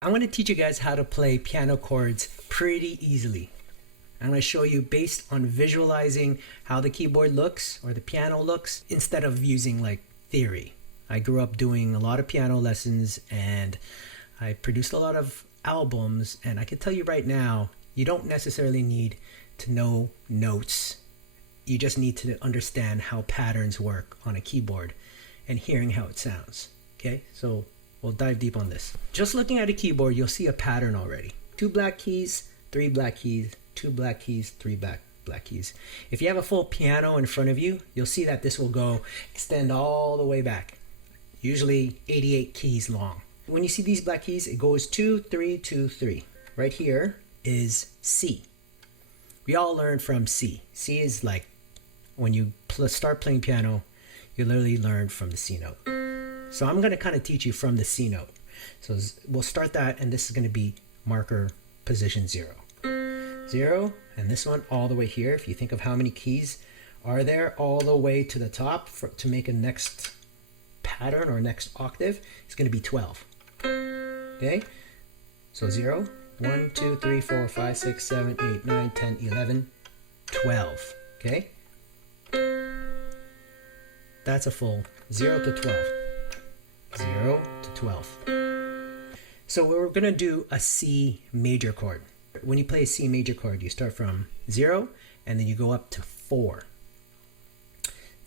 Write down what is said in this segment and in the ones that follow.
I want to teach you guys how to play piano chords pretty easily. I'm going to show you based on visualizing how the keyboard looks or the piano looks instead of using like theory. I grew up doing a lot of piano lessons and I produced a lot of albums, and I can tell you right now, you don't necessarily need to know notes. You just need to understand how patterns work on a keyboard and hearing how it sounds. Okay, so we'll dive deep on this. Just looking at a keyboard, you'll see a pattern already. 2 black keys, 3 black keys, 2 black keys, 3 black keys. If you have a full piano in front of you, you'll see that this will extend all the way back, usually 88 keys long. When you see these black keys, it goes 2, 3, 2, 3. Right here is C. We all learn from C. C is like when you start playing piano, you literally learn from the C note. So I'm going to kind of teach you from the C note. So we'll start that, and this is going to be marker position 0. 0, and this one all the way here. If you think of how many keys are there all the way to the top to make a next pattern or next octave, it's going to be 12. Okay? So 0, 1, 2, 3, 4, 5, 6, 7, 8, 9, 10, 11, 12. Okay? That's a full 0 to 12. 0 to 12. So we're going to do a C major chord. When you play a C major chord, you start from 0 and then you go up to 4.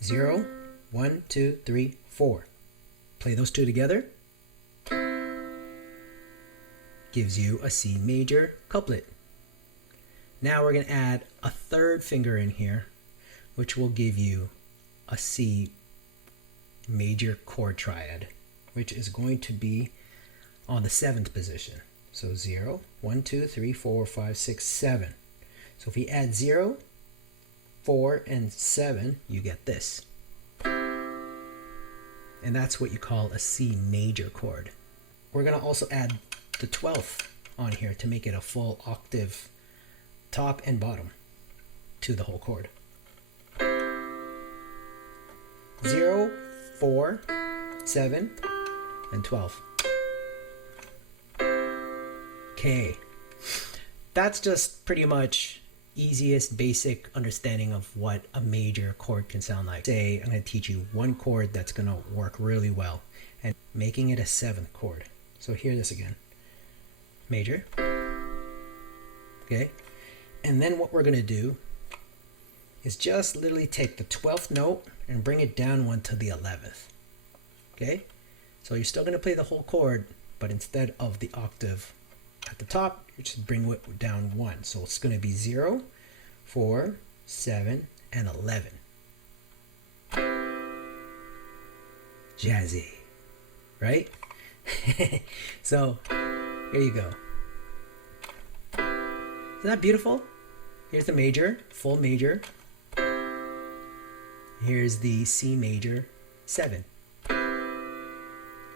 0, 1, 2, 3, 4. Play those two together. Gives you a C major couplet. Now we're going to add a third finger in here, which will give you a C major chord triad, which is going to be on the 7th position. So 0, 1, 2, 3, 4, 5, 6, 7. So if we add 0, 4, and 7, you get this. And that's what you call a C major chord. We're going to also add the 12th on here to make it a full octave, top and bottom, to the whole chord. 0, 4, 7, and 12. Okay, that's just pretty much easiest basic understanding of what a major chord can sound like. Say I'm going to teach you one chord that's going to work really well and making it a 7th chord. So hear this again. Major. Okay, and then what we're going to do is just literally take the 12th note and bring it down one to the 11th. Okay, so you're still going to play the whole chord, but instead of the octave at the top, you just bring it down 1. So it's going to be 0, 4, 7, and 11. Jazzy, right? So here you go. Isn't that beautiful? Here's the major, full major. Here's the C major 7.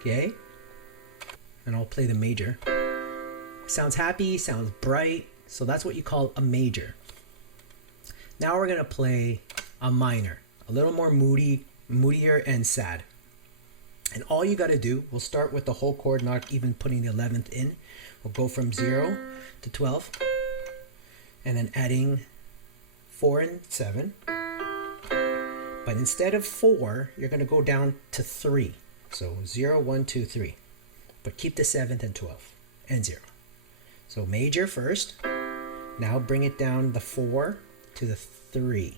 Okay? And I'll play the major. Sounds happy, sounds bright, so that's what you call a major. Now we're going to play a minor, a little more moodier and sad. And all you got to do, we'll start with the whole chord, not even putting the 11th in. We'll go from 0 to 12, and then adding 4 and 7. But instead of 4, you're going to go down to 3. So 0, 1, 2, 3. But keep the 7th and 12 and 0. So major first. Now bring it down the 4 to the 3.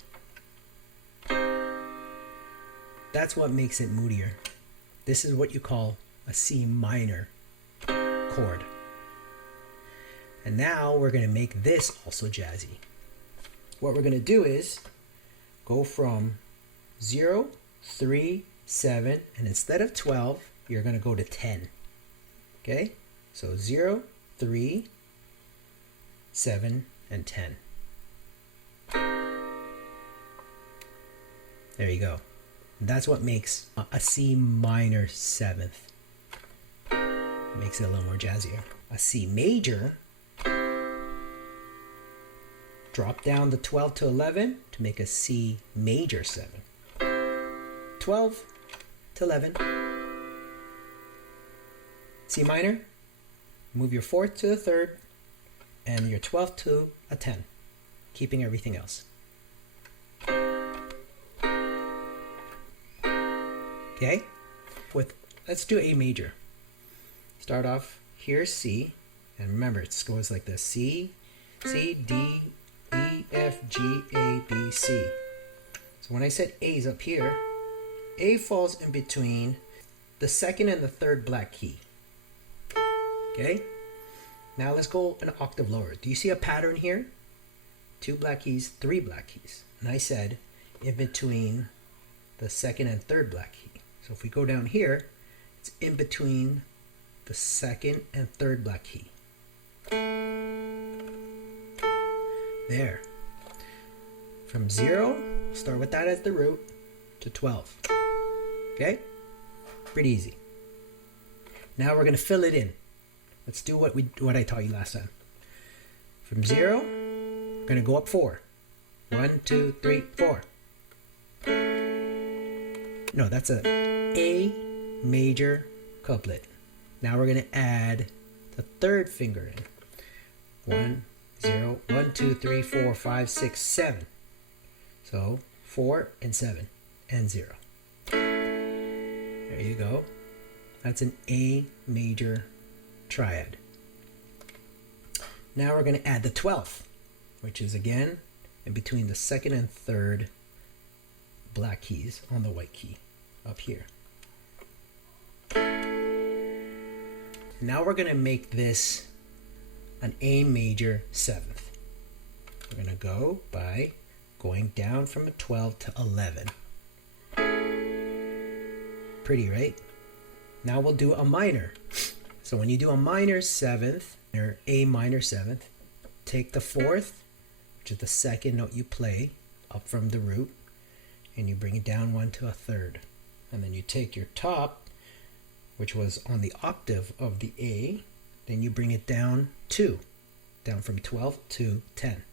That's what makes it moodier. This is what you call a C minor chord. And now we're going to make this also jazzy. What we're going to do is go from 0, 3, 7, and instead of 12, you're going to go to 10. Okay? So 0, 3, 7, and 10. There you go. That's what makes a C minor 7th. Makes it a little more jazzier. A C major, drop down the 12 to 11 to make a C major 7. 12 to 11. C minor, Move your 4th to the 3rd and your 12th to a 10, keeping everything else. Okay, let's do A major. Start off here, C, and remember it goes like this: C, C, D, E, F, G, A, B, C. So when I said A is up here, A falls in between the 2nd and the 3rd black key. Okay, now let's go an octave lower. Do you see a pattern here? 2 black keys, 3 black keys. And I said in between the 2nd and 3rd black key. So if we go down here, it's in between the 2nd and 3rd black key. There. From 0, start with that as the root, to 12. Okay? Pretty easy. Now we're going to fill it in. Let's do what I taught you last time. From 0, we're going to go up 4. 1, 2, 3, 4. No, that's A major couplet. Now we're going to add the 3rd finger in. 1, 0, 1, 2, 3, 4, 5, 6, 7. So 4 and 7 and 0. There you go. That's an A major triad. Now we're going to add the 12th, which is again in between the 2nd and 3rd black keys on the white key up here. Now we're going to make this an A major 7th. We're going to go by going down from a 12 to 11. Pretty, right? Now we'll do a minor. So when you do a minor 7th, or A minor 7th, take the 4th, which is the 2nd note you play, up from the root, and you bring it down 1 to a 3rd. And then you take your top, which was on the octave of the A, then you bring it down 2, down from 12 to 10.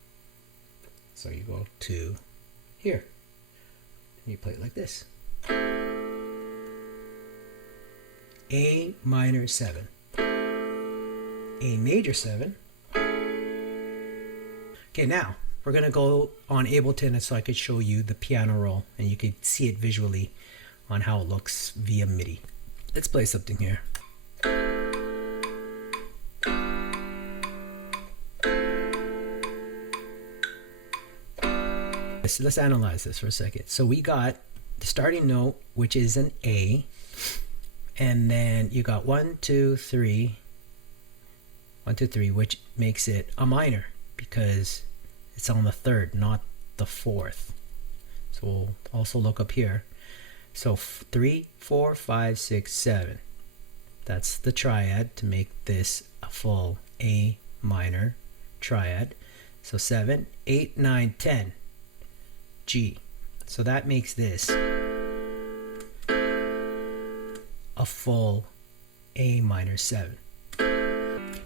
So you go to here, and you play it like this. A minor 7, A major 7. Okay, now we're going to go on Ableton so I could show you the piano roll and you could see it visually on how it looks via MIDI. Let's play something here. Let's analyze this for a second. So we got the starting note, which is an A, and then you got 1, 2, 3, 1, 2, 3, which makes it a minor because it's on the 3rd, not the 4th. So we'll also look up here. So 3, 4, 5, 6, 7. That's the triad to make this a full A minor triad. So 7, 8, 9, 10. G. So that makes this a full A minor 7.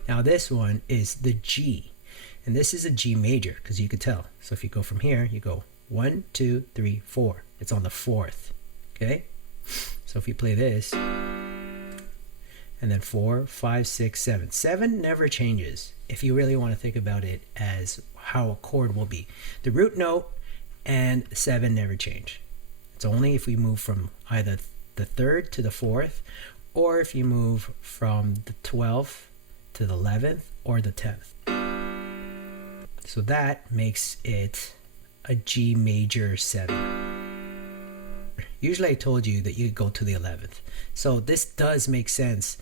Now this one is the G, and this is a G major because you could tell. So if you go from here, you go 1, 2, 3, 4. It's on the 4th. Okay, so if you play this, and then 4, 5, 6, 7. 7 never changes if you really want to think about it as how a chord will be. The root note and 7 never change. It's only if we move from either the 3rd to the 4th, or if you move from the 12th to the 11th or the 10th. So that makes it a G major 7. Usually I told you that you could go to the 11th. So this does make sense.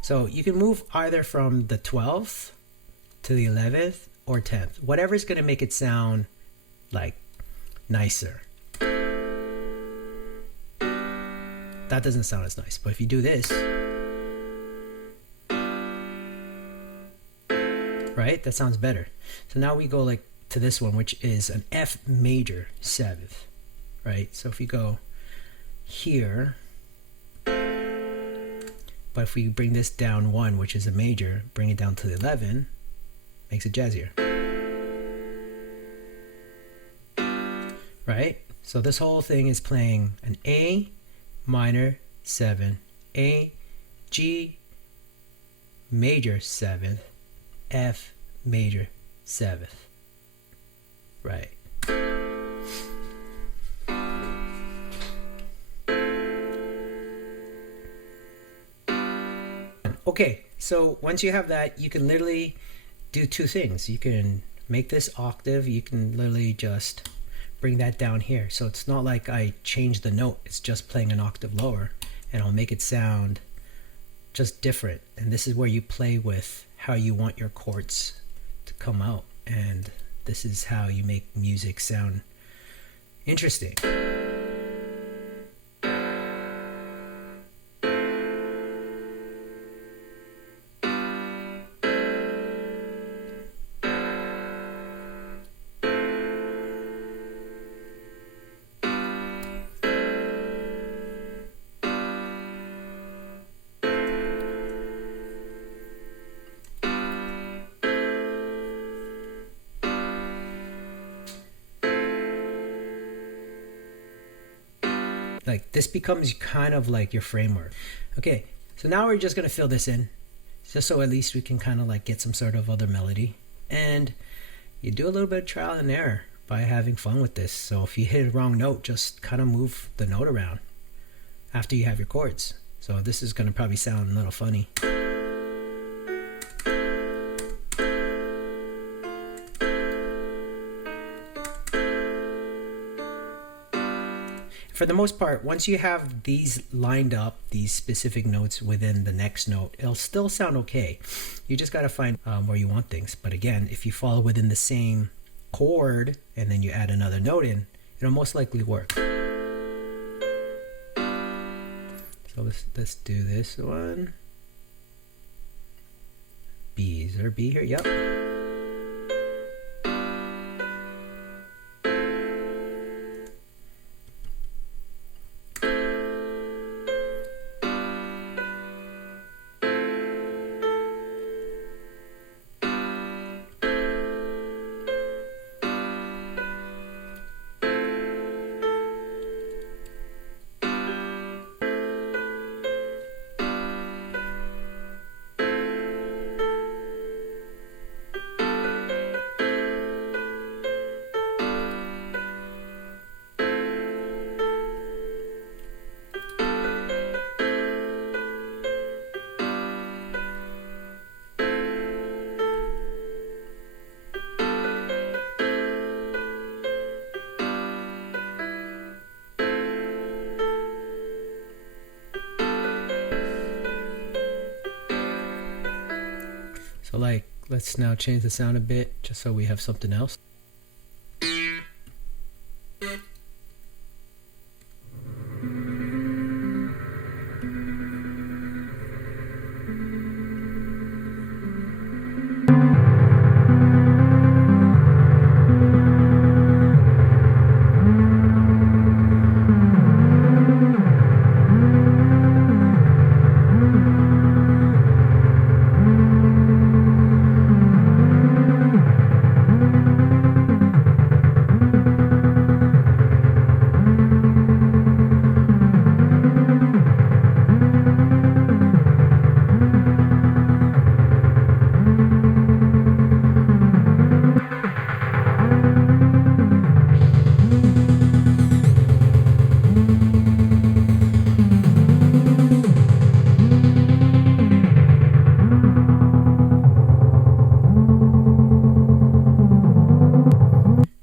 So you can move either from the 12th to the 11th or 10th. Whatever's going to make it sound like nicer. That doesn't sound as nice. But if you do this, right, that sounds better. So now we go like to this one, which is an F major 7th, right? So if we go here, but if we bring this down 1, which is a major, bring it down to the 11, makes it jazzier, right? So this whole thing is playing an A minor 7, A, G major 7th, F major 7th. Right. Okay, so once you have that, you can literally do two things. You can make this octave, you can literally just bring that down here. So it's not like I change the note, it's just playing an octave lower, and I'll make it sound just different. And this is where you play with how you want your chords to come out, and this is how you make music sound interesting. Like this becomes kind of like your framework. Okay, so now we're just gonna fill this in, just so at least we can kind of like get some sort of other melody. And you do a little bit of trial and error by having fun with this. So if you hit a wrong note, just kind of move the note around after you have your chords. So this is gonna probably sound a little funny. For the most part, once you have these lined up, these specific notes within the next note, it'll still sound okay. You just got to find where you want things. But again, if you follow within the same chord and then you add another note in, it'll most likely work. So let's do this one. B, is there a B here? Yep. So like, let's now change the sound a bit just so we have something else.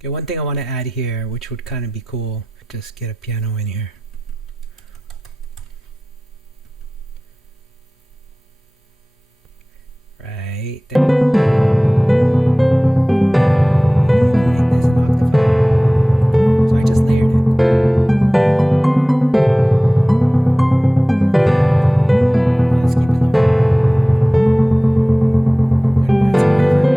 One thing I want to add here, which would kind of be cool, just get a piano in here. Right there. Make this an octave higher. So I just layered it. Let's keep it low. Add some reverb.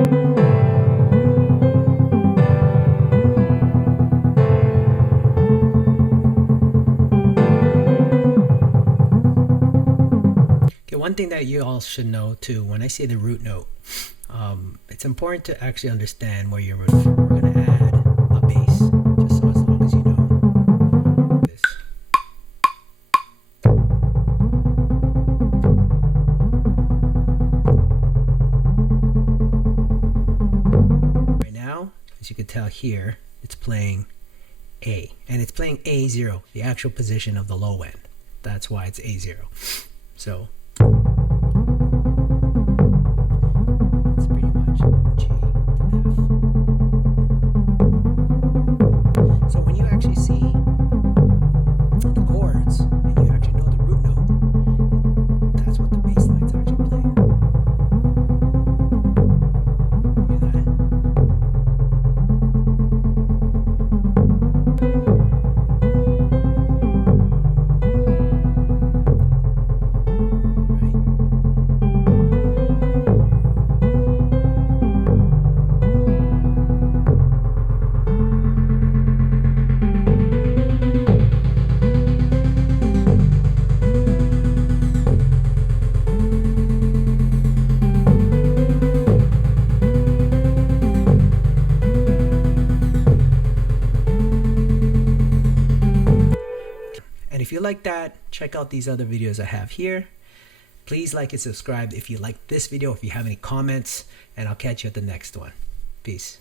One thing that you all should know too, when I say the root note, it's important to actually understand where your root is. We're going to add a bass, just so as long as you know. could tell here it's playing A, and it's playing A0, the actual position of the low end. That's why it's A0. So it's pretty much G to F. So when you actually see the chords and you actually know the root note, that's what the bass line's actually playing. Hear that? And if you like that, check out these other videos I have here. Please like and subscribe if you like this video, if you have any comments, and I'll catch you at the next one. Peace.